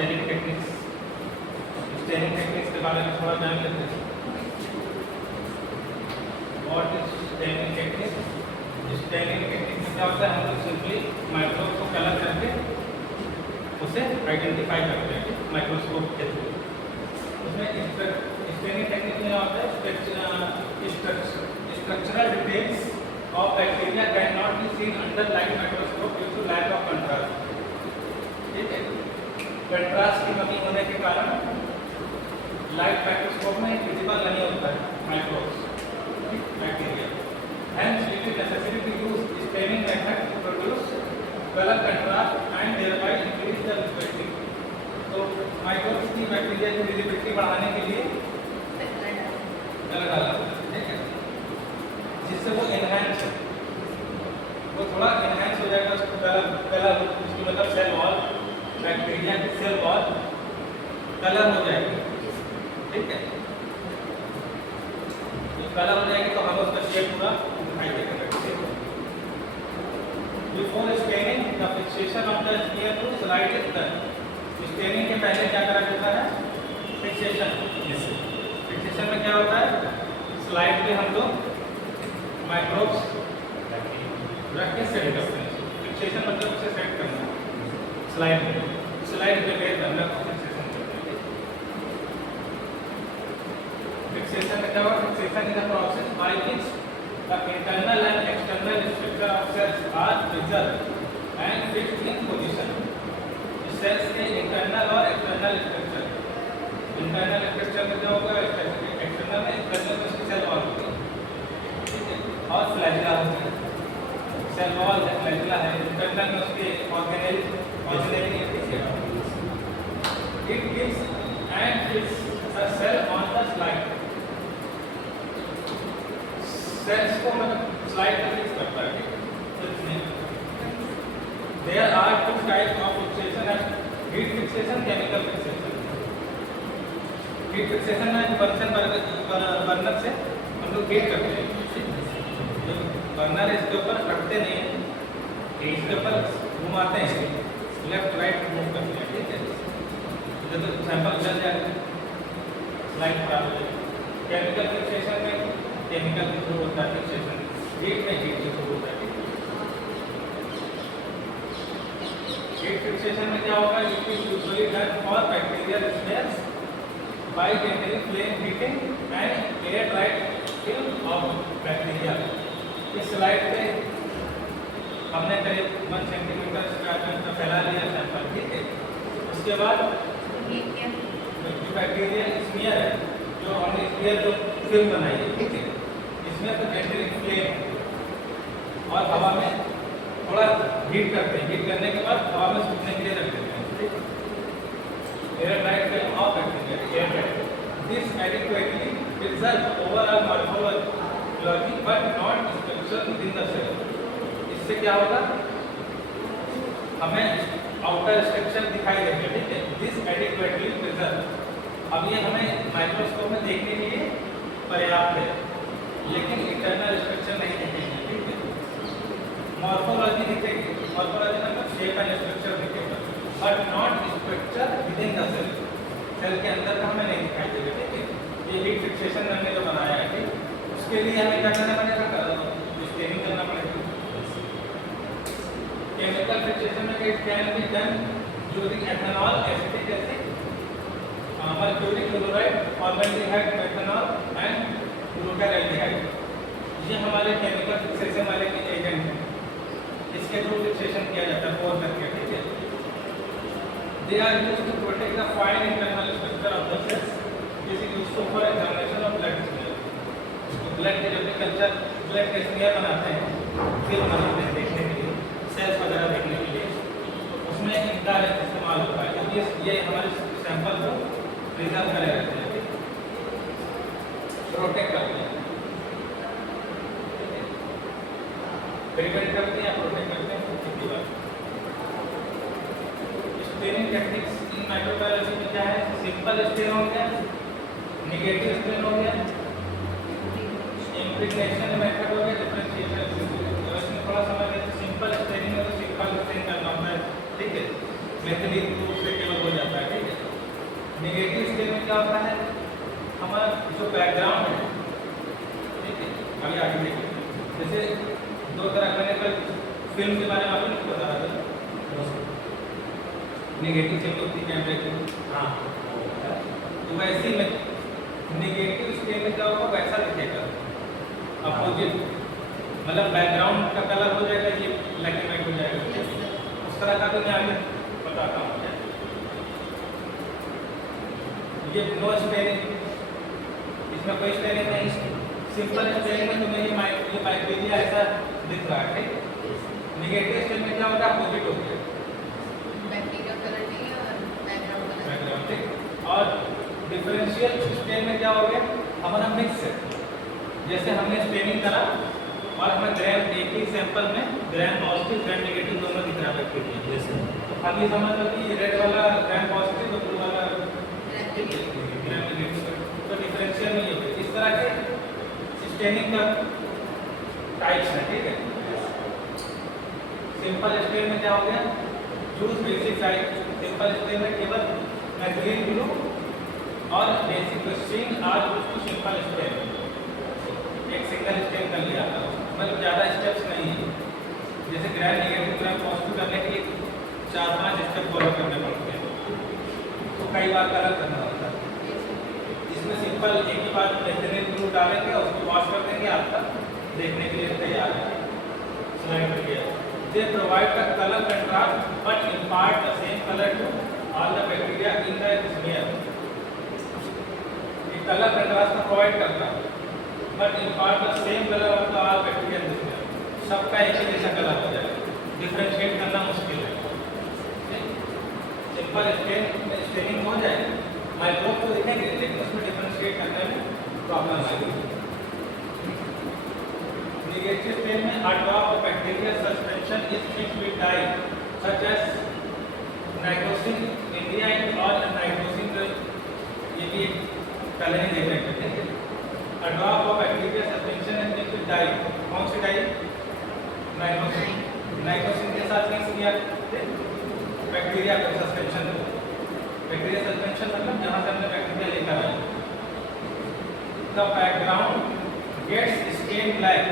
Staining techniques के बारे में थोड़ा जान लेते हैं। What is staining technique? Staining technique में क्या होता है, हम लोग सिंपली माइक्रोब को कलर करके उसे आइडेंटिफाई करते हैं माइक्रोस्कोप के थ्रू। उसमें स्टेनिंग टेक्निक में क्या होता है, structural details of bacteria can not be seen under light microscope due to lack of contrast. ठीक है, कंट्रास्ट की कमी होने के कारण लाइट माइक्रोस्कोप में विजिबल नहीं होता है microbes bacteria. Hence, it is necessary to use staining method to produce color contrast and thereby increase the visibility. तो माइक्रोब्स की बैक्टीरिया की विजिबिलिटी बढ़ाने के लिए कलर डाला, ठीक है, जिससे वो एनहांस वो थोड़ा एनहांस हो जाएगा। उसको कलर उसकी मतलब सेल वॉल, बैक्टीरिया की सेल वॉल कलर हो जाएगी, ठीक है। कलर हो जाएगी तो हमें उसका शेप पूरा दिखाई देगा। Before staining the fixation of the sphere to slide is done. Staining के पहले क्या करा जाता है, फिक्सेशन। फिक्सेशन में क्या होता है, स्लाइड पे हम लोग माइक्रोब्स रख के सेट करते हैं। फिक्सेशन मतलब उसे सेट करना स्लाइड पे लेकर अंदर फिक्सेशन करते हैं। फिक्सेशन में क्या होगा, fixation is a process by which the internal and external structure of cells are preserved and fixed in position. Cells के इंटरनल और एक्सटर्नल स्ट्रक्चर, इंटरनल स्ट्रक्चर में क्या होगा, एक्सटर्नल में इंटरनल में उसकी सेल वॉल होगी, ठीक है, और फ्लैजिला होती है। सेल वॉल है, फ्लैजिला है, इंटरनल में उसके organelle it gives and fits a cell on the slide. Cells को मतलब slide पे fix करता है, There are two types of fixation: heat fixation, chemical fixation. Heat fixation में बर्नर से हम लोग हीट करते हैं। बर्नर इसके ऊपर रखते नहीं है, इसके ऊपर घुमाते हैं, लेफ्ट राइट मूव करते हैं, ठीक है। जब सैंपल जल जाएगा, स्लाइड खराब हो जाएगी। केमिकल फिक्सेशन में केमिकल के थ्रू होता है फिक्सेशन, हीट में हीट के थ्रू होता है। हीट फिक्सेशन में क्या होगा, it is usually done for bacterial spares by generating flame heating and air tight film of bacteria. इस स्लाइड पे हमने करीब 1 सेंटीमीटर का फैला लिया सैंपल, ठीक है। उसके बाद बैक्टीरिया स्फीयर है, जो हमने स्फीयर जो फिल्म बनाई है, ठीक है, इसमें तो जनरेटिंग फ्लेम और हवा में थोड़ा हीट करते हैं। हीट करने के बाद हवा में सूखने के लिए रख देते हैं, ठीक है। Air tight film of bacteria, air tight. This adequately preserve overall morphology but not structure within the cell. इससे क्या होगा, हमें आउटर स्ट्रक्चर दिखाई देगा, ठीक है। दिस एडिक्वेटली प्रिजर्व, अब ये हमें माइक्रोस्कोप में देखने के लिए पर्याप्त है, लेकिन इंटरनल स्ट्रक्चर नहीं दिखेगा, ठीक है। मॉर्फोलॉजी दिखेगी, मॉर्फोलॉजी मतलब शेप एंड स्ट्रक्चर दिखेगा, but not structure within the cell. Cell के अंदर का हमें नहीं दिखाई देगा, ठीक है। ये हीट फिक्सेशन हमने जो बनाया है, ठीक, उसके लिए हमें क्या करना पड़ेगा, स्टेनिंग करना पड़ेगा। केमिकल फिक्सेशन में it can be done using ethanol, acetic acid, mercury chloride, formaldehyde, methanol and ग्लूटाल्डिहाइड। ये हमारे केमिकल फिक्सेशन वाले के एजेंट हैं, इसके थ्रू फिक्सेशन किया जाता है पोर करके, ठीक है। They are used to protect the fine internal structure of the cells. This is used for examination of blood smear. Blood के जब कल्चर ब्लड के स्मीयर बनाते हैं, फिर बनाते हैं देखने के लिए, सेल्स वगैरह देखने के लिए, उसमें इनका इस्तेमाल होता है, क्योंकि ये हमारे सैंपल को प्रिजर्व करे रहते हैं, प्रोटेक्ट करते हैं, प्रिवेंट करते हैं या प्रोटेक्ट करते हैं। स्टेनिंग टेक्निक्स इन माइक्रोबायोलॉजी में क्या है, सिंपल स्टेन हो गया, नेगेटिव स्टेन हो गया, इम्प्रेगनेशन मेथड हो गया, डिफरेंशिएशन। थोड़ा समझ लेते, सिंपल स्टेनिंग में तो सिंपल स्टेन करना होता है, ठीक है, मैकेनिकल रूप से केवल हो जाता है। नेगेटिव स्टेट में क्या होता है, हमारा जो बैकग्राउंड है, ठीक है, अभी आगे देखिए। जैसे दो तरह मैंने कल फिल्म के बारे में आपको नहीं बता रहा था, नेगेटिव चेक होती है कैमरे की, हाँ, तो वैसे ही में नेगेटिव स्टेट में क्या होगा, वैसा दिखेगा अपोजिट, मतलब बैकग्राउंड का कलर हो जाएगा ये ब्लैक एंड व्हाइट हो जाएगा, उस तरह का तो मैं आगे बताता हूँ। ये नो स्टेरिंग, इसमें कोई स्टेरिंग नहीं, सिंपल स्टेरिंग में तुम्हें ये माइक्रोवेव ऐसा दिख रहा है। नेगेटिव स्टेरिंग में क्या होगा, अपोजिट हो गया, बैटरी का कलर नहीं है और बैकग्राउंड ठीक। और डिफरेंशियल स्टेरिंग में क्या हो गया, हमारा मिक्स है, जैसे हमने स्टेरिंग करा और हमें ग्राम एक ही सैंपल में ग्राम पॉजिटिव ग्राम नेगेटिव दोनों दिख रहा है बैक्टीरिया, जैसे तो अभी समझ लो कि रेड वाला ग्राम पॉजिटिव और ब्लू वाला ग्राम नेगेटिव, तो डिफरेंशियल नहीं होगा। इस तरह के स्टेनिंग का टाइप्स है, ठीक है। सिंपल स्टेन में क्या हो गया, choose basic type, simple stain में केवल मैथिलीन ब्लू और बेसिक स्ट्रिंग आज उसको सिंपल स्टेन, एक सिंगल स्टेन कर लिया, मतलब ज़्यादा स्टेप्स नहीं है। जैसे ग्राम नेगेटिव ग्राम पॉजिटिव करने के लिए 4-5 स्टेप फॉलो करने पड़ते हैं, तो कई बार कलर करना होता है। इसमें सिंपल एक ही बार मैथिलीन ब्लू डालेंगे और उसको वॉश कर देंगे, आपका देखने के लिए तैयार है। स्लाइड पर किया, they provide the color contrast but impart the same color to all the bacteria in the smear. ये कलर कंट्रास्ट का प्रोवाइड करता है but impart the same color of the all bacteria in the smear. सबका एक ही जैसा colour हो जाएगा, differentiate करना मुश्किल है। सिंपल स्टेनिंग हो जाए, माइक्रोब को देखेंगे लेकिन उसमें डिफरेंशिएट करने में प्रॉब्लम आएगी। नेगेटिव स्टेन में a drop of bacterial suspension is mixed with dye such as nitrosin India और nitrosin, ये भी कलरिंग एजेंट है, ठीक है। A drop of bacterial suspension is mixed with dye, कौन सी डाई, नाइट्रोसिन, नाइट्रोसिन के साथ मिक्स किया बैक्टीरिया का सस्पेंशन, बैक्टीरिया सस्पेंशन मतलब जहाँ से हमने बैक्टीरिया लेकर आए। The background gets stained black,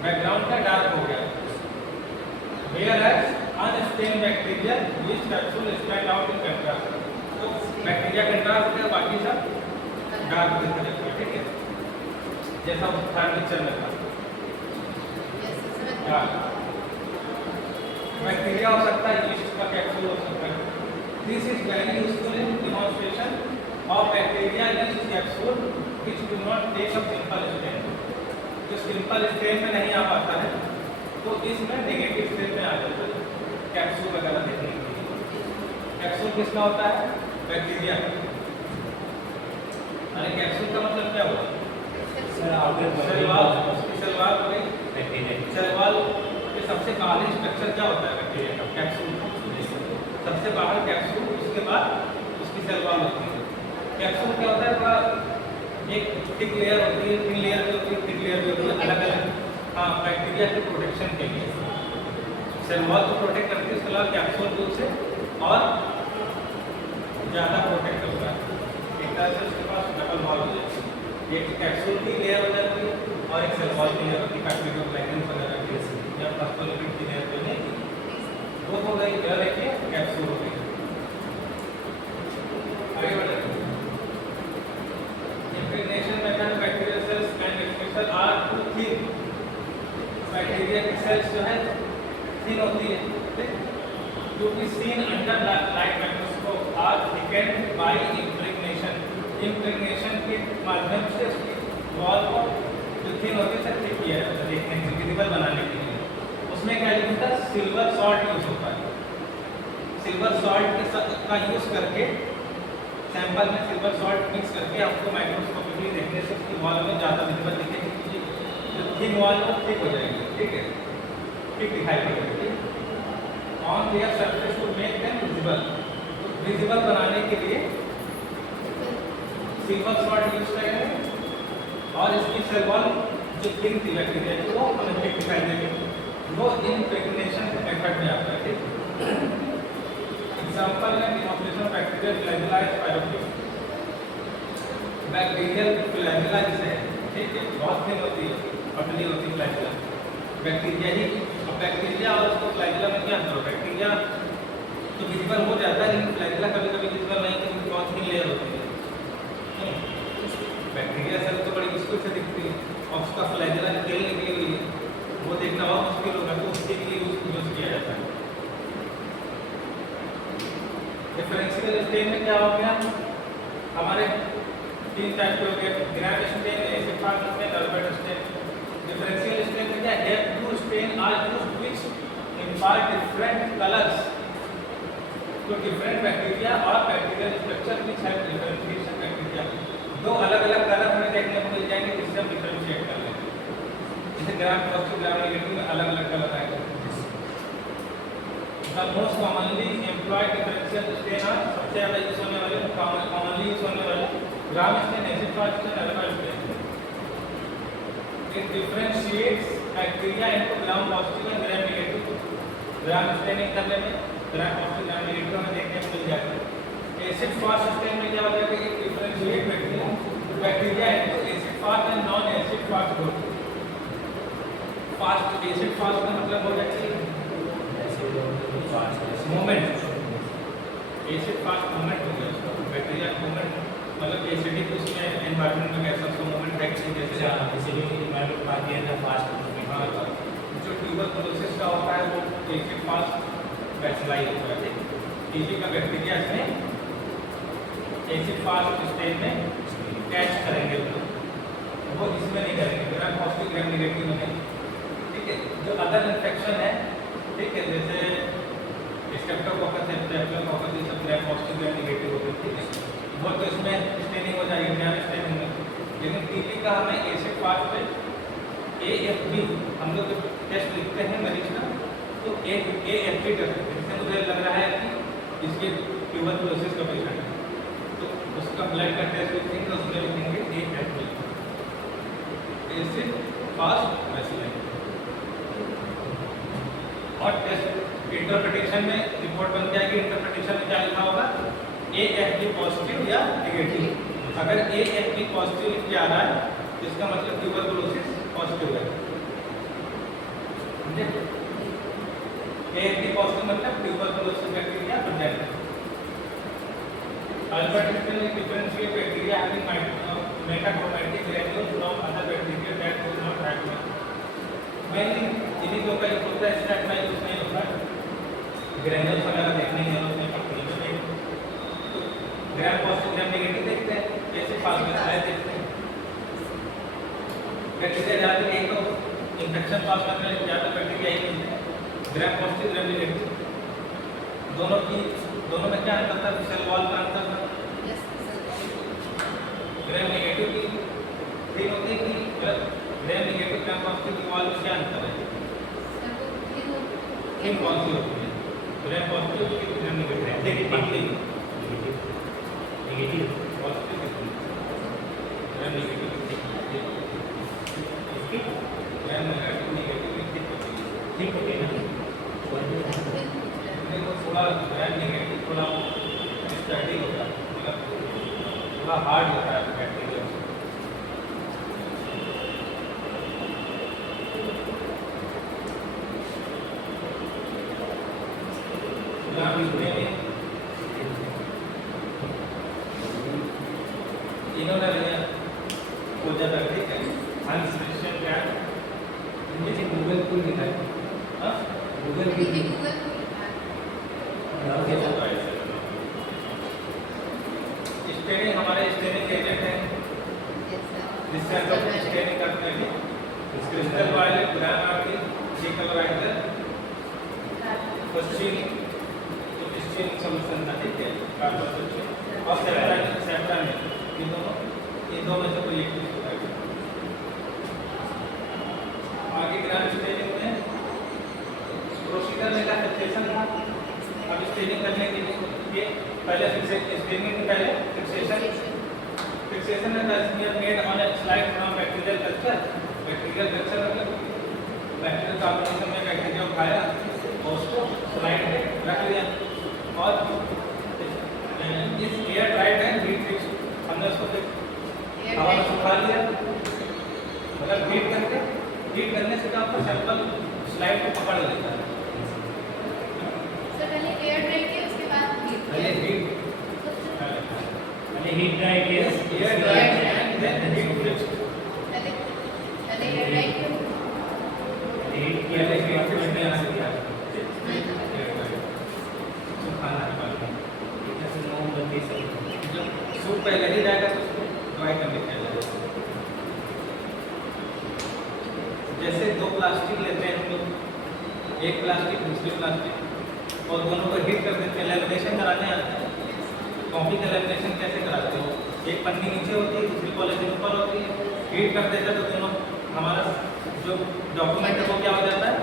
background का डार्क हो गया, whereas unstained bacteria which capsule stand out in contrast, तो बैक्टीरिया कंट्रास्ट हो गया, बाकी सब डार्क दिख रहा है, ठीक है, जैसा उस थर्ड पिक्चर में था। बैक्टीरिया हो सकता है, यीस्ट का कैप्सूल हो सकता है। This is very useful in demonstration of bacteria yeast capsule which do not take up simple stain, जो सिंपल स्टेन में नहीं आ पाता है तो इसमें नेगेटिव स्टेन में आ जाता है कैप्सूल वगैरह देखने के लिए। कैप्सूल किसका होता है, बैक्टीरिया का। अरे कैप्सूल का मतलब क्या हुआ, सेलवाल हो गई, सेलवाल के सबसे बाहरी स्ट्रक्चर क्या होता है बैक्टीरिया का, कैप्सूल, सबसे बाहर कैप्सूल, उसके बाद उसकी सेलवाल होती है। कैप्सूल क्या होता है, थोड़ा एक थिक लेयर होती है, थिन लेयर भी होती है, थिक लेयर भी होती है, अलग अलग, हाँ, बैक्टीरिया के प्रोटेक्शन के लिए। सेल वॉल को प्रोटेक्ट करती है, उसके अलावा कैप्सूल को उसे और ज़्यादा प्रोटेक्ट करता है। एक तरह से उसके पास डबल वॉल हो जाती है, एक कैप्सूल की लेयर हो जाती है और एक सेल वॉल की लेयर होती है, कार्टिलेजन वगैरह की, या फॉस्फोलिपिड की लेयर बनेगी, वो हो गई लेयर, एक कैप्सूल हो गई। आगे बढ़े, impregnation method bacterial cells and expressor are too thin, bacteria की सेल्स जो है थिन होती है, क्योंकि seen under light microscope are thickened by impregnation, impregnation के माध्यम से उसकी वॉल को जो थिन होती है थिक किया जाता है देखने से विजिबल बनाने के लिए। उसमें क्या होता है, सिल्वर सॉल्ट यूज होता है, सिल्वर सॉल्ट का यूज करके सैंपल में सिल्वर सॉल्ट मिक्स करके आपको माइक्रोस्कोपिकली देखने से उसकी वॉल में ज़्यादा विजिबल दिखेगी, जो थिन वॉल वो थिक हो जाएगी, ठीक है, ठीक दिखाई पड़ेगी। On their surface to make them visible, तो विजिबल बनाने के लिए सिल्वर सॉल्ट यूज करेंगे और इसकी सेल वॉल जो थिन थी बैक्टीरिया की वो हमें थिक दिखाई देगी, वो इम्प्रेग्नेशन मेथड में आता है, ठीक। एग्जाम्पल है डिमॉन्स्ट्रेशन बैक्टीरिया फ्लैजेलाइज बैक्टीरियल फ्लैगेला जिसे है, ठीक है, बहुत थिन होती है, पतली होती है फ्लैगेला, बैक्टीरिया ही। अब बैक्टीरिया और उसको फ्लैगेला में क्या अंतर? बैक्टीरिया तो विजिबल हो जाता है, लेकिन फ्लैगेला कभी कभी विजिबल नहीं, क्योंकि बहुत थिन लेयर होती है। बैक्टीरिया सेल तो बड़ी मुश्किल से दिखती है, और उसका फ्लैगेला तेल निकली हुई है, वो देखना बहुत मुश्किल होगा, तो उसके लिए यूज किया जाता है। डिफरेंशियल स्टेन में क्या हो गया? हमारे 3 टाइप के हो गए, gram stain, acid fast stain, Albert stain. Differential stain में क्या है? Two stain are used which impart different colours to different bacteria और bacterial structure which have differentiation bacteria. दो अलग-अलग कलर हमें देखने को मिल जाएंगे जिससे हम डिफरेंशिएट कर लेंगे। जैसे ग्राम पॉजिटिव, ग्राम नेगेटिव में अलग-अलग कलर आएंगे। The most commonly employed differential stain are सबसे ज़्यादा यूज होने वाले, commonly यूज होने वाले gram stain, acid fast stain, Albert stain. It differentiates bacteria into gram positive and gram negative। Gram staining करने में ग्राम पॉजिटिव, ग्राम नेगेटिव हमें देखने को मिल जाता है। एसिड फास्ट स्टेन में क्या हो जाएगा कि differentiate bacteria into acid fast and non acid fast group. Fast acid fast का मतलब हो जाता है मूवमेंट, एसिड फास्ट मूवमेंट हो गया उसका, बैक्टीरिया मूवमेंट मतलब एसिडिक उसमें एनवायरनमेंट में कैसा उसका मूवमेंट है, जैसे एसिडिक एनवायरनमेंट पाती है ना फास्ट हाँ, जो ट्यूबरकुलोसिस का होता है वो एसिड फास्ट बैक्टीरिया होता है। टीबी का बैक्टीरिया इसमें एसिड फास्ट स्टेन में कैच करेंगे, वो इसमें नहीं करेंगे, ग्राम पॉजिटिव ग्राम नेगेटिव में। ठीक है, जो अदर इन्फेक्शन है, ठीक है, जैसे स्ट्रेप्टोकोकस है, स्ट्रेप्टोकोकस ये सब ग्राम पॉजिटिव ग्राम नेगेटिव होते हैं, ठीक है, वो तो इसमें स्टेनिंग हो जाएगी ग्राम स्टेनिंग में। लेकिन टीबी का हमें एसिड फास्ट पे AFP हम लोग जब टेस्ट लिखते हैं मरीज का तो AFP कर सकते हैं। इससे मुझे लग रहा है कि इसके ट्यूबरकुलोसिस का पेशेंट है तो उसका ब्लड का टेस्ट लिखेंगे, उसमें लिखेंगे AFP, एसिड फास्ट बैक्टीरिया। और टेस्ट इंटरप्रिटेशन में रिपोर्ट बन जाएगी, इंटरप्रिटेशन में क्या लिखा होगा? AFP पॉजिटिव या नेगेटिव। अगर AFP पॉजिटिव लिख के आ रहा है तो इसका मतलब ट्यूबरकुलोसिस पॉजिटिव है, समझे? AFP पॉजिटिव मतलब ट्यूबरकुलोसिस बैक्टीरिया प्रेजेंट है। अल्बर्ट स्टेन में differentiate bacteria having metachromatic granules from other bacteria that do not act. Mainly इन्हीं को का होता है, स्ट्रैटमाइज उसमें होता है, ग्रैन्यूल्स वगैरह देखने हैं उसमें पकड़ने में। तो ग्राम पॉजिटिव ग्राम नेगेटिव देखते हैं, जैसे फास्ट बैक्टीरिया देखते हैं। बैक्टीरिया ज़्यादा एक तो इन्फेक्शन पास करने में ज़्यादा बैक्टीरिया ही मिलते हैं, ग्राम पॉजिटिव ग्राम नेगेटिव। दोनों में क्या अंतर था? सेल वॉल का अंतर था। ग्राम नेगेटिव की थिन होती है कि ग्राम नेगेटिव ग्राम पॉजिटिव की वॉल में क्या अंतर है? थिन कौन सी होती है? ग्राम पॉजिटिव की gram negative negative positive gram negative gram negative ठीक हो गया ना? थोड़ा ग्राम नेगेटिव थोड़ा स्टडी होता है, मतलब थोड़ा हार्ड होता है बैक्टीरिया। इन्होंने खोजा था, ठीक है, अनस्पेशल क्या मुझे गूगल को लिखा है, गूगल की स्टेनिंग हमारे स्टेनिंग एजेंट है जिससे हम लोग स्टेनिंग करते हैं। क्रिस्टल वायलेट, ग्राम आर्टिन, डीकलराइजर, स्टीनिंग सॉल्यूशन था, ठीक है, और सेफ्रान ये दो में से कोई एक चीज होता है। आगे ग्राम स्टेनिंग में प्रोसीजर में क्या फिक्सेशन था। अब स्टेनिंग करने के लिए पहले स्टेनिंग के पहले फिक्सेशन में smear made on A slide from bacterial culture. Bacterial culture मतलब बैक्टीरियल कॉम्बिनेशन में बैक्टीरिया उठाया और उसको स्लाइड पे रख लिया और इस एयर टाइट है हीट फिक्स हमने उसको हवा में सुखा लिया, मतलब हीट करने से क्या होता है, सैंपल स्लाइड को पकड़ लेता है। सर पहले एयर ड्राई किया उसके बाद हीट पहले हीट ड्राई किया air dry and then heat fixed. पहले एयर ड्राई किया पहले हीट फिक्स्ड में आना चाहिए सुखाना है बाद में। जैसे मोमबत्ती से जब सूख पहले ही जाएगा तो उसको ड्राई करने के लिए जैसे दो प्लास्टिक लेते हैं हम लोग, एक प्लास्टिक दूसरी प्लास्टिक, और दोनों को हीट कर देते हैं, लैमिनेशन कराने आते हैं। कॉपी का लैमिनेशन कैसे कराते हो, एक पन्नी नीचे होती है दूसरी पॉलिथीन ऊपर होती है, हीट कर देते हैं तो दोनों हमारा जो डॉक्यूमेंट है वो क्या हो जाता है,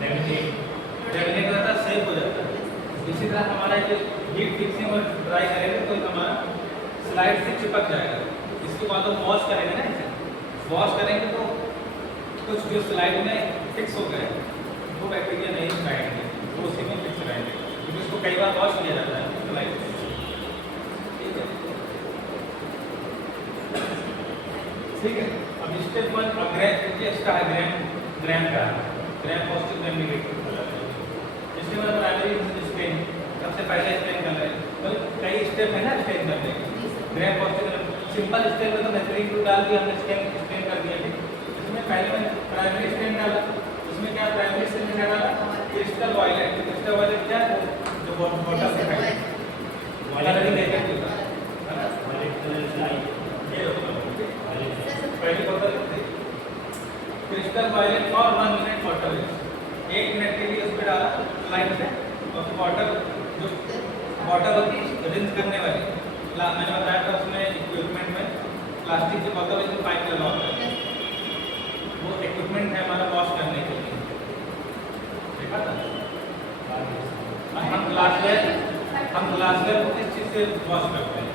लैमिनेट रहता है, सेफ हो जाता है। इसी तरह हमारा जो हीट फिक्सिंग और ड्राई करेंगे तो हमारा स्लाइड से चिपक जाएगा। इसके बाद हम वॉश करेंगे ना, इसे वॉश करेंगे तो कुछ जो स्लाइड में फिक्स हो गए वो बैक्टीरिया नहीं आएंगे, वो उसी में फिक्स रहेंगे, क्योंकि उसको कई बार वॉश किया जाता है स्लाइड में। ठीक है, ठीक है। अब स्टेप 1 एक्स्ट्रा है ग्राम का, ग्राम पॉजिटिव ग्राम नेगेटिव। इसके बाद प्राइमरी स्टेन, सबसे पहले स्टेन कर रहे हैं, तो कई स्टेप है ना स्टेन करने के। ग्राम पॉजिटिव सिंपल स्टेन में तो नेचुरल टू डाल दिया हमने, स्टेन कर दिया। इसमें पहले मैंने प्राइमरी स्टेन डाला, उसमें क्या प्राइमरी स्टेन में क्या डाला, क्रिस्टल वायलेट। क्रिस्टल वायलेट क्या है, जो बॉटल से है कलरिंग एजेंट होता है ना, ये होता है पहली बोतल क्रिस्टल वायलेट और 1 मिनट वाटर, 1 मिनट के लिए उस पर डाला लाइन से, और वाटर जो वाटर होती है रिंस करने वाली, मैंने बताया था उसमें इक्विपमेंट में प्लास्टिक की बोतल में जो पाइप लगा होता है, वो इक्विपमेंट है हमारा वॉश करने के लिए, देखा था। हम ग्लासवेयर को किस चीज़ से वॉश करते हैं,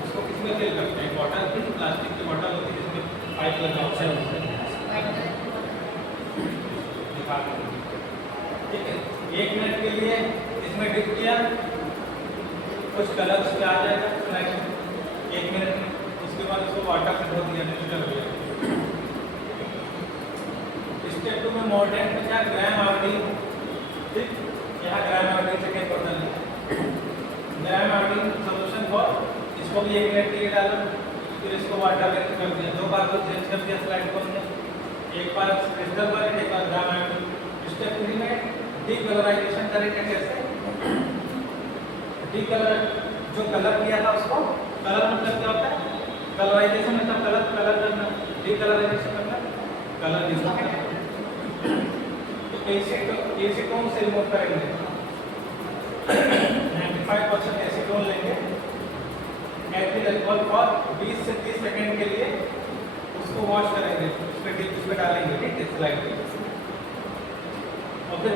उसको किस में फिल करते हैं, बॉटल की प्लास्टिक की बॉटल होती है जिसमें पाइप लगा होता है, ठीक है। 1 मिनट के लिए इसमें डिप किया, कुछ कलर उसमें आ जाएगा स्लाइड में 1 मिनट में, उसके बाद उसको वाटर से धो दिया, डिजिटल हो गया। स्टेप 2 में मॉडर्न में क्या ग्राम आयोडीन, ठीक, यहाँ ग्राम आयोडीन सेकेंड बोतल है, ग्राम आयोडीन सोल्यूशन फॉर, इसको भी 1 मिनट के लिए डाला, फिर इसको वाटर में कर दिया, 2 बार को चेंज कर दिया स्लाइड को हमने, एक बार क्रिस्टल वायलेट, एक बार ग्राम आयोडीन। स्टेप 3 में डीकलराइजेशन करेंगे। कैसे डीकलर, जो कलर किया था उसको, कलर मतलब क्या होता है, कलराइजेशन मतलब कलर करना, डीकलराइजेशन मतलब कलर दिखाना। तो एसीटोन से रिमूव करेंगे, 95% एसीटोन लेंगे, एथिल अल्कोहल फॉर 20 से 30 सेकंड के लिए उसको वॉश करेंगे, उसमें डालेंगे, ठीक है, स्लाइड पे, और फिर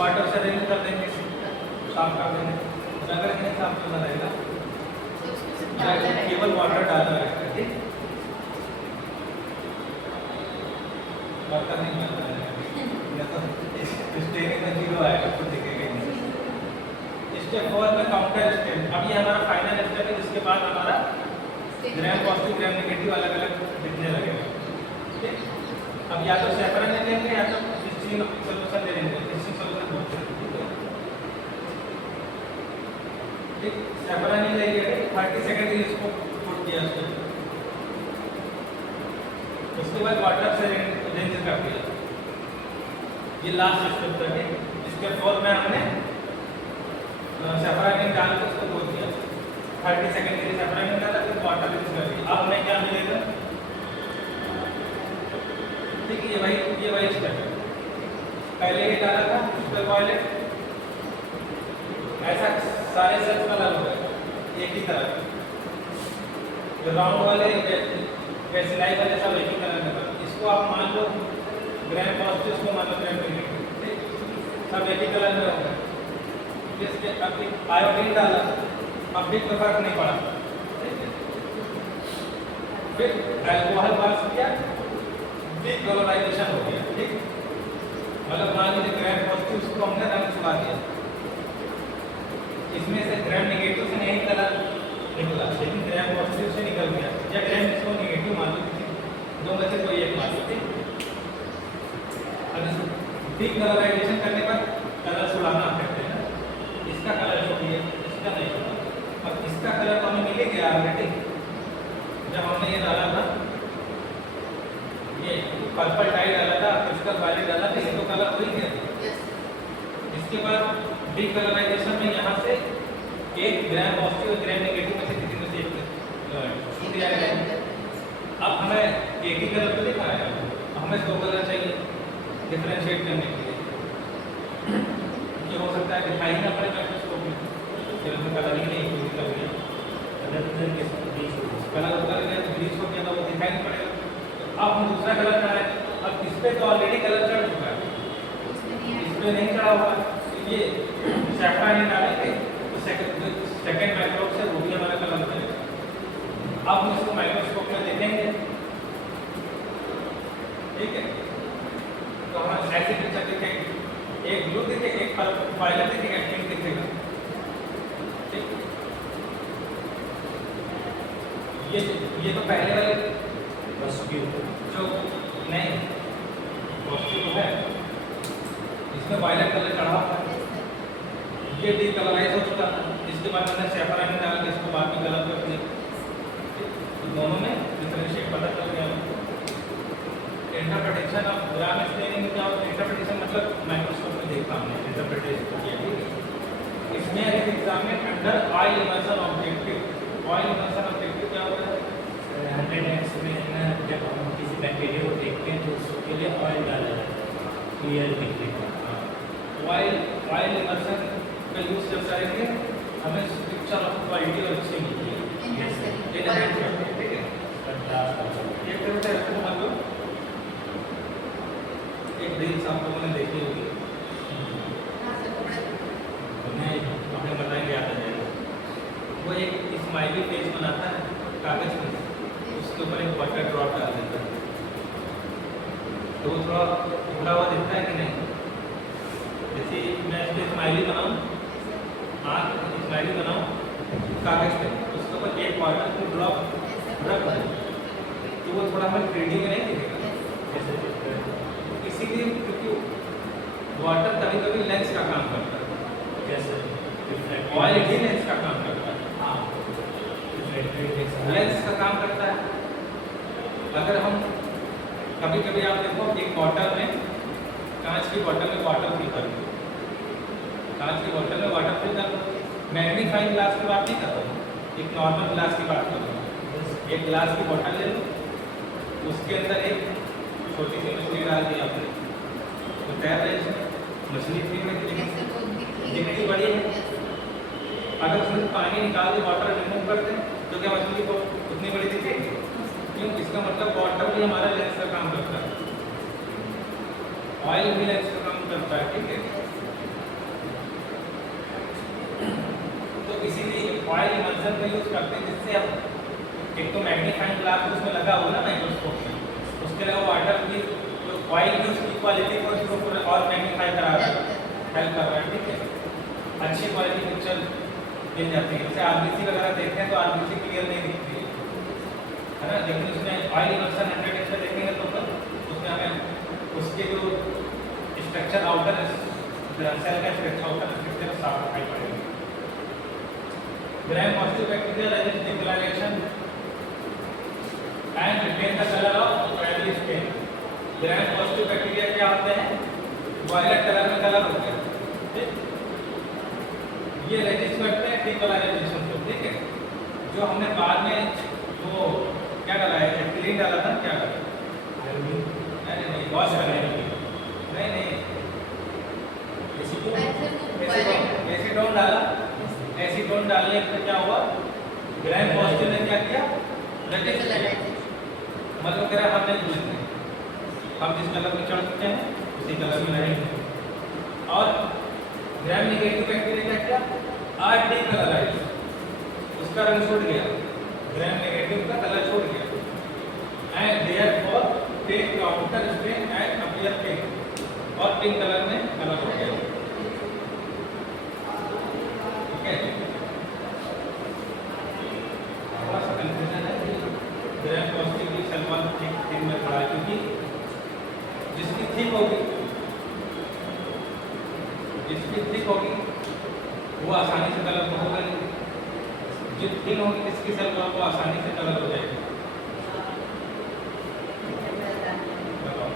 वाटर से रिमूव कर देंगे, साफ कर देंगे, अगर नहीं साफ करना रहेगा केवल वाटर डालना रहेगा, ठीक, बर्तन नहीं डालना रहेगा, स्टेनिंग में 0 आएगा, कुछ दिखेगा नहीं। स्टेप 4 में काउंटर स्टेप, अब ये हमारा फाइनल स्टेप है, जिसके बाद हमारा ग्राम पॉजिटिव ग्राम नेगेटिव अलग अलग दिखने लगेगा, ठीक। अब या तो सेपरेट लेंगे या तो फिक्सिंग सॉल्यूशन ले लेंगे, फिक्सिंग सॉल्यूशन बोलते हैं, ठीक। सेपरेट नहीं लेंगे, 30 सेकंड के लिए इसको पुट किया उसके बाद वाटर से रेंज कर दिया, ये लास्ट स्टेप था, ठीक। स्टेप 4 में हमने सेपरेट डाल के उसको धो दिया, 30 सेकंड के लिए सेपरेट डाला, फिर वाटर रेंज कर दिया। अब हमें क्या मिलेगा, ठीक है, ये वही स्टेप है, पहले ये डाला था क्रिस्टल वायलेट, ऐसा सारे सेल्स कलर हो गए एक ही तरह, जो राउंड वाले सिलाई वाले सब एक ही कलर में, इसको आप मान लो ग्राम पॉजिटिव, इसको मान लो ग्राम नेगेटिव, ठीक, सब एक ही कलर में हो गए। इसके अब आयोडीन डाला, अब भी कोई फर्क नहीं पड़ा, ठीक है। फिर अल्कोहल पास किया, डीकलराइजेशन हो गया, ठीक, मतलब मान लीजिए ग्राम पॉजिटिव उसको हमने रंग छुड़ा दिया, इसमें से ग्राम नेगेटिव से नहीं कलर निकला, लेकिन ग्राम पॉजिटिव से निकल गया या ग्राम इसको नेगेटिव मान लो, दो में से कोई एक मान लो, ठीक। अब डीकलराइजेशन करने पर कलर छुड़ाना कहते हैं ना, इसका कलर छोड़िए, इसका नहीं छोड़ा। अब इसका कलर तो हमें मिल ही गया ऑलरेडी, जब हमने ये डाला था, ये पर्पल टाई डाला था, क्रिस्टल वायलेट डाला था, ये तो कलर हो ही गया था। इसके बाद डीकलराइजेशन में यहाँ से एक ग्राम पॉजिटिव और ग्राम नेगेटिव में से किसी में से एक छूट जाएगा। अब हमें एक ही कलर तो दिखा है, हमें दो कलर चाहिए डिफरेंशिएट करने के लिए। ये हो सकता है दिखाई ना पड़े माइक्रोस्कोप में, फिर हमें कलर ही नहीं निकल गया, कलर उतर गया तो ब्लीच हो गया तो वो दिखाई नहीं पड़ेगा। तो अब हम दूसरा कलर चढ़ाएं, अब इस पर तो ऑलरेडी कलर चढ़ चुका है, इस पर नहीं चढ़ा हुआ, ये सैफरान डालेंगे तो सेकंड माइक्रोस्कोप से वो भी हमारा कलर बनेगा। अब हम इसको माइक्रोस्कोप में देखेंगे, ठीक है, तो हम ऐसे पिक्चर देखेंगे, एक ब्लू दिखेगा, एक वायलेट दिखेगा, एक पिंक दिखेगा, ठीक। ये तो पहले वाले जो नहीं पॉजिटिव है, इसमें वायलेट कलर चढ़ा हुआ है, ये डीकलराइज हो चुका है। इसके बाद मैंने सैफरान डाल के इसको बाद में कलर कर दिया, तो दोनों में डिफरेंशिएट पता चल गया। इंटरप्रिटेशन ऑफ ग्राम एक्सप्लेनिंग में क्या होता है, इंटरप्रिटेशन मतलब माइक्रोस्कोप में देखा हमने, इंटरप्रिटेशन किया, ठीक है। इसमें एक एग्जाम में under oil immersion objective, oil immersion objective क्या होता है? 100x में ना जब हम किसी बैक्टीरिया को देखते हैं तो उसके लिए ऑयल डाला जाता है क्लियर दिखने का। ऑयल इमर्शन का यूज जब करेंगे हमें पिक्चर ऑफ क्वालिटी और अच्छी मिलती है, ठीक है। एक तरह से मतलब एक रील्स आप लोगों ने देखी होगी, उन्हें अपने बताएंगे आता जाएगा। वो एक स्माइली फेस बनाता है कागज में, उसके ऊपर एक वाटर ड्रॉप डाल देता है, तो वो थोड़ा उड़ा हुआ दिखता है कि नहीं। जैसे मैं इस पर स्माइली बनाऊँ, आँख स्माइली बनाऊँ कागज पे, उसके ऊपर एक वाटर ड्रॉप रख दूँ, तो वो थोड़ा हमें 3D में नहीं दिखेगा। इसीलिए क्योंकि वाटर कभी कभी लेंस का काम करता है, जैसे ऑयल भी लेंस का काम करता है, हाँ लेंस का काम करता है। अगर हम कभी कभी आप देखो एक बॉटल में, कांच की बॉटल में वाटर फिल कर दो, कांच की बॉटल में वाटर फिल कर दो, मैग्नीफाइंग ग्लास की बात नहीं कर रहा हूँ, एक नॉर्मल ग्लास की बात कर रहा हूँ। एक ग्लास की बॉटल ले लो, उसके अंदर एक छोटी सी मछली डाल दी आपने, तो तैर रही है मछली, थी दिखती बड़ी है। अगर उसमें पानी निकाल के वाटर रिमूव कर दें तो क्या मछली को उतनी बड़ी दिखेगी? क्यों? इसका मतलब वाटर भी हमारा लेंस का काम करता है, ऑयल भी लेंस का काम करता है, ठीक है। तो इसीलिए ऑयल इमल्सन का यूज करते हैं, जिससे अब एक तो मैग्नीफाइंग ग्लास उसमें लगा हुआ ना माइक्रोस्कोप में, उसके अलावा वाटर की जो ऑयल की उसकी क्वालिटी को इसको और मैग्नीफाई करा रहा है, हेल्प कर रहा है, ठीक है। अच्छी क्वालिटी पिक्चर मिल जाती है। जैसे आरबीसी वगैरह देखते हैं तो आरबीसी क्लियर नहीं दिखती है ना, लेकिन उसमें ऑयल इमल्सन 100x में देखेंगे तो उसमें हमें उसके जो स्ट्रक्चर आउटर सेल का स्ट्रक्चर आउटर स्ट्रक्चर साफ दिखाई पड़ेगा। Gram positive bacteria resist decolourisation and retain the colour of primary stain. Gram positive bacteria क्या होते हैं? वायलेट कलर में कलर होते हैं, ठीक। ये रेजिस्ट करते हैं डीकलराइजेशन को, ठीक है। जो हमने बाद में वो क्या डाला है, एक्रिलिन डाला था, क्या डाला? नहीं वॉश करने नहीं एसीटोन डाला। एसीटोन डालने से क्या हुआ? ग्राम पॉजिटिव ने क्या किया? रेजिस्ट किया। मतलब कह रहा हम नहीं भूलेंगे, हम जिस कलर में चढ़ चुके हैं उसी कलर में रहेंगे। और ग्राम नेगेटिव बैक्टीरिया क्या किया? आज डीकलराइज, उसका रंग छूट गया, ग्राम नेगेटिव का कलर छूट गया। And therefore take counter stain and appear pink, और पिंक कलर में कलर हो गया, ठीक है। थिक होगी, जिसकी थिक होगी वो आसानी से कलर होगा नहीं, जो थिन होगी किसकी सेल वॉल वो आसानी से कलर हो जाएगी। बताओ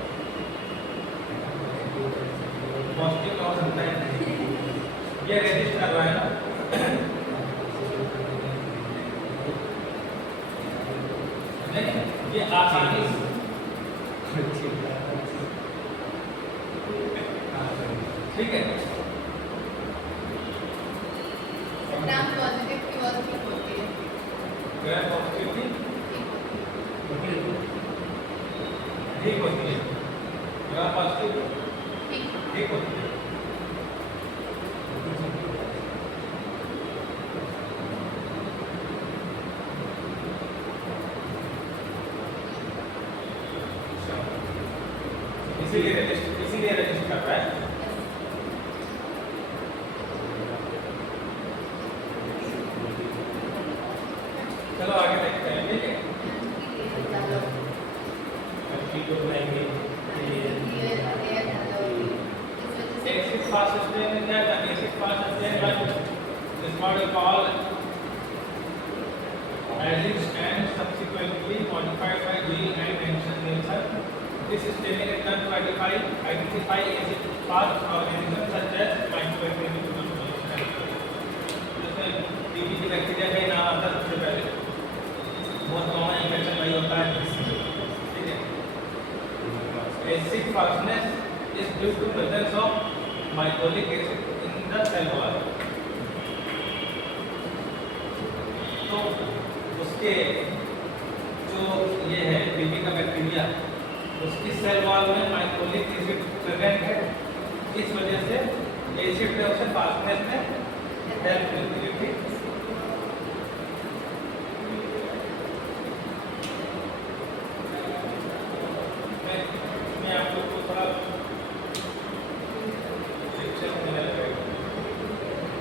पॉजिटिव का हो सकता है, ये रेजिस्ट कर रहा है ना, नहीं ये आसानी से ठीक है। नाम पॉजिटिव की और ठीक होती है, ग्राफ पॉजिटिव ठीक होती है, ठीक होती है, ग्राफ पॉजिटिव ठीक ठीक होती है। इसीलिए रजिस्टर कर रहा है। चलो आगे देखते हैं, ठीक है। Exit fast sustain में क्या करना है? Exit fast sustain is what we call as it stands subsequently modified by G and mentioned Nielsen. This is taken to identify exit fast organisms such as mycobacterium tuberculosis. जैसे TB की bacteria का नाम आता है सबसे पहले, बहुत common infection वही होता है, ठीक है। Exit fastness is due to presence of mycolic acid in the cell wall. तो उसके जो ये है टीबी का बैक्टीरिया, उसकी सेल वॉल में माइकोलिक एसिड प्रेजेंट है, इस वजह से एसिड में उसे फास्टनेस में हेल्प मिलती है, ठीक। मैं आप लोग को थोड़ा पिक्चर में लगाएगा,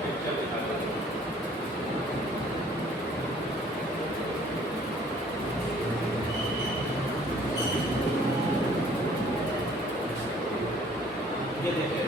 पिक्चर दिखाता हूँ। ये देखिए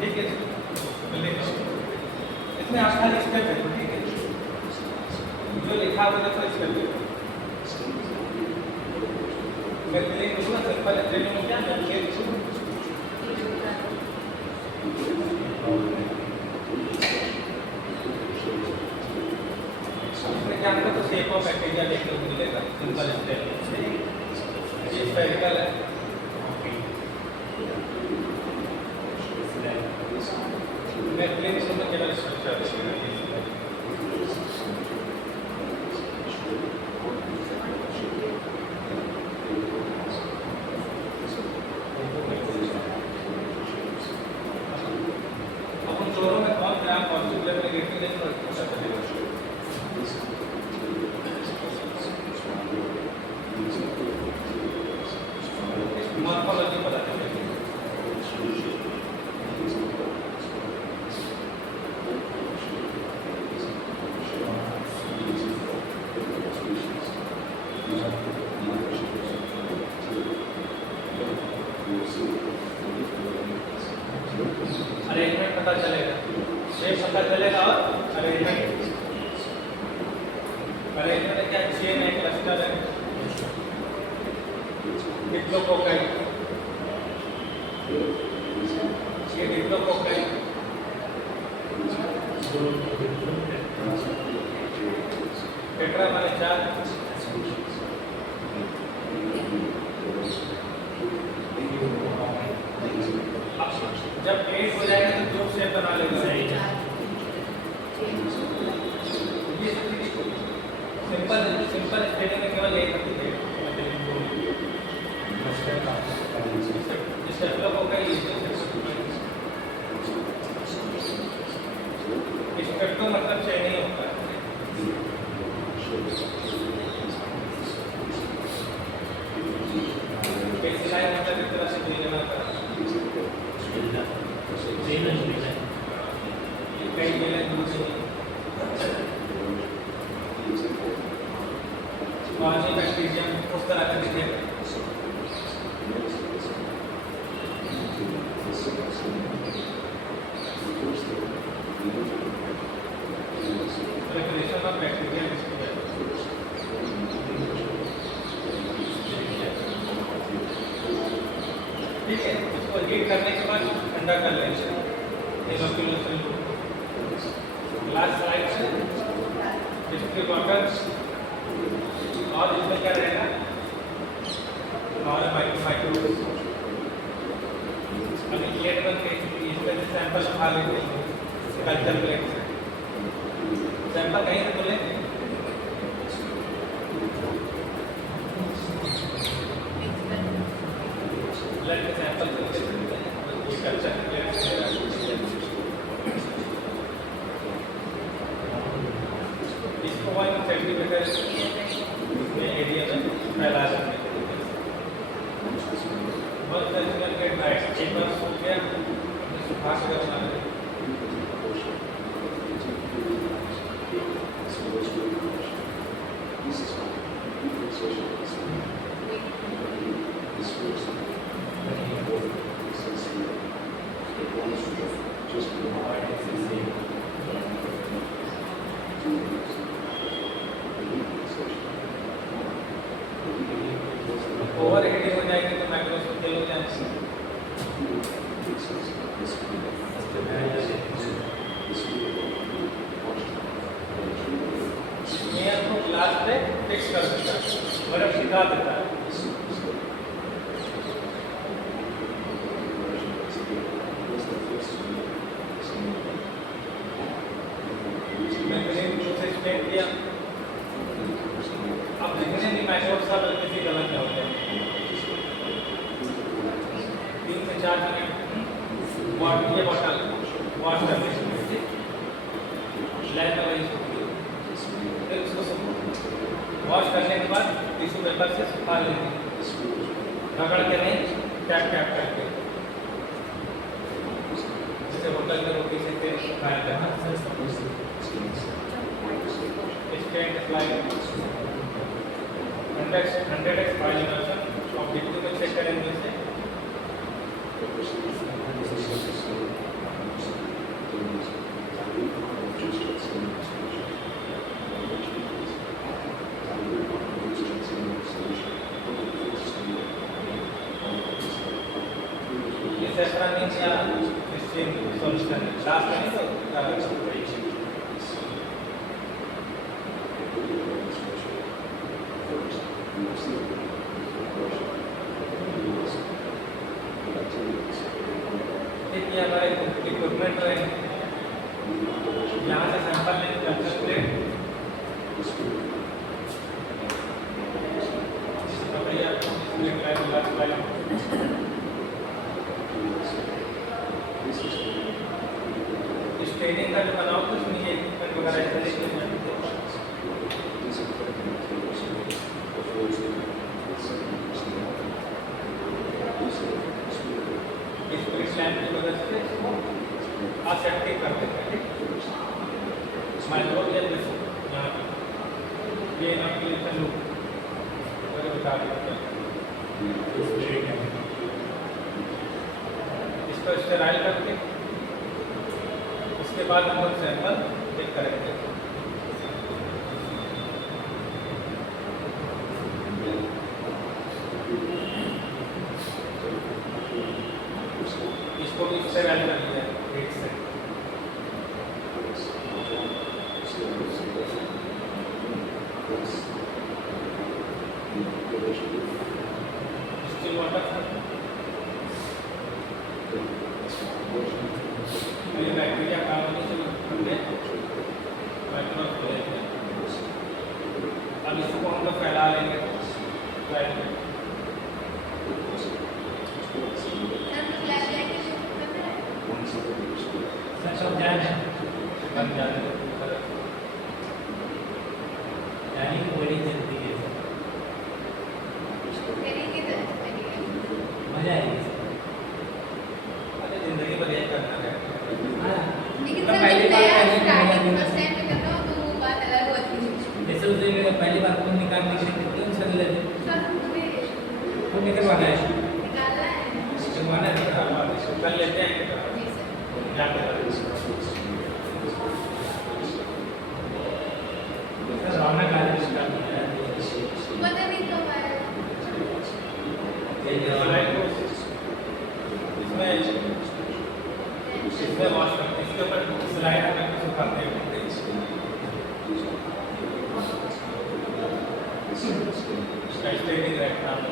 ठीक है, इसमें आपका स्टेप है, ठीक है, जो लिखा हुआ है तो स्टेप है। मैं क्लिक करूँगा तो पहले ट्रेनिंग में क्या मैं क्लिक करूँ, इसमें क्या होगा तो शेप ऑफ बैक्टीरिया देखने को मिलेगा, सिंपल स्टेप, ये स्फेरिकल है, मैं क्लिक करूँगा केवल स्ट्रक्चर अपन दोनों में कौन gram positive level negative level पता चलेगा। मॉर्फोलॉजी पता चलेगी। अरेंजमेंट पता चलेगा, शेप पता चलेगा और अरेंजमेंट क्या चेन है, क्लस्टर है, डिप्लोकोकाई, ये डिप्लोकोकाई, टेट्रा वाले 4, जब 8 हो जाएगा तो ग्रुप शेप बना लेगा। पर स्टेडियम में केवल एक होती है स्टेपलर को कई स्टेप तो मतलब चेंज नहीं होता है सिलाई मतलब एक तरह से देना होता है कई जगह दूसरी पानी बैक्टीरिया उस तरह का दिखेगा रेगुलेशन ऑफ बैक्टीरिया ठीक है इसको हीट करने के बाद ठंडा कर लेंगे ग्लास स्लाइड से डिस्टिल वाटर और इसमें क्या रहेगा और माइक्रो अभी प्लेट बन के इसमें से सैंपल उठा लेते हैं कल्चर प्लेट से सैंपल कहीं से बोलेंगे ब्लड के सैंपल कल्चर प्लेट से इसको 1 सेंटीमीटर एरिया में फैला सकते हैं बहुत सेंटीमीटर के ड्राई एक बार सूख गया सुखा के रखना है ओवर हीटिंग हो जाएगी तो माइक्रोस्कोप फेल हो जाएंगे एयर को ग्लास पे फिक्स कर देता है बर्फ सिखा देता है अब देखने में माइक्रोस्कोप सब किसी गलत ना हो जाए 3 से 4 मिनट ये बॉटल वॉश करने से लाइन में फिर उसको वॉश करने के बाद टिश्यू पेपर से सुखा लेंगे रगड़ के नहीं टैप टैप करके जैसे होटल में रोटी से फिर सुखाया जाता है stand slide 100x file immersion objective को चेक करेंगे इससे ये सेफ्रा नहीं या स्टीम सॉल्यूशन लास्ट में तो ये हमारे इक्विपमेंट रहे यहाँ से सैंपल लेंगे कल्चर प्लेट स्टेडिंग का जो बनाओ तो उसमें ये इक्विपमेंट वगैरह लैंप की मदद से इसको असेप्टिक कर देते हैं माइक्रोबियल यहाँ ये इनोकुलेशन लूप बता देते हैं इसको स्टेराइल करके उसके बाद हम लोग सैंपल चेक करेंगे इसको भी स्टेराइल कर लिया एक से स्टिल वाटर ये बैक्टीरिया कॉलोनी से बनते हैं माइक्रोस्कोप अब इसको हम लोग फैला लेंगे स्लाइड में। सर सब जान है बन जाने दो। जाने की बड़ी जल्दी है मजा आएगी अरे जिंदगी भर यही करना है। हाँ लेकिन तो सर पहली जब बार नया करने के स्टार्टिंग लिए फर्स्ट टाइम में कर रहा हूँ तो वो बात अलग होती है। जैसे उसे पहली बार खून निकालने के लिए कितने उछल लेते सर मुझे खून निकलवाना है निकालना है। निकलवाना है कर लेते हैं जी सर। क्या कर सर रौनक आ रही है पता नहीं कब आएगा। स्लाइड को इसमें इसमें वॉश करते हैं, इसके ऊपर स्लाइड करके सुखाते हैं। इसका स्टेटिंग रहता है।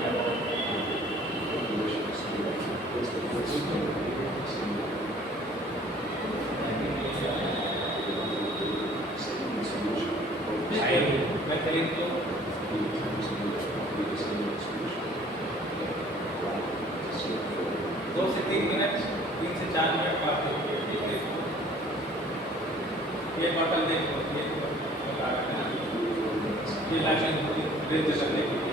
मैं करीब तो 2 से 3 मिनट 3 से 4 मिनट बाद ये बॉटल देखो, ये बता रहा है ये लाइन ब्रेक करने के लिए।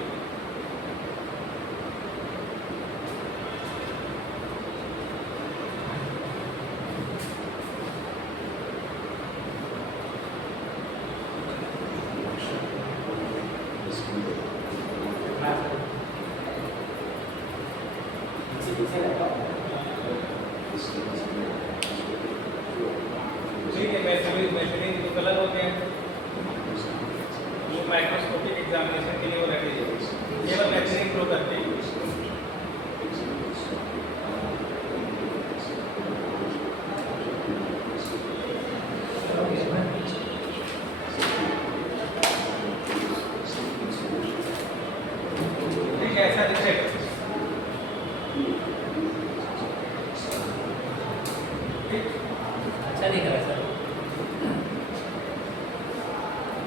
ठीक है, मैशरिंग तो कलर हो गया। वो माइक्रोस्कोपिक एग्जामिनेशन के लिए वो रेडी है। केवल मैशरिंग प्रो करते हैं। ठीक है, ऐसा दिखेगा।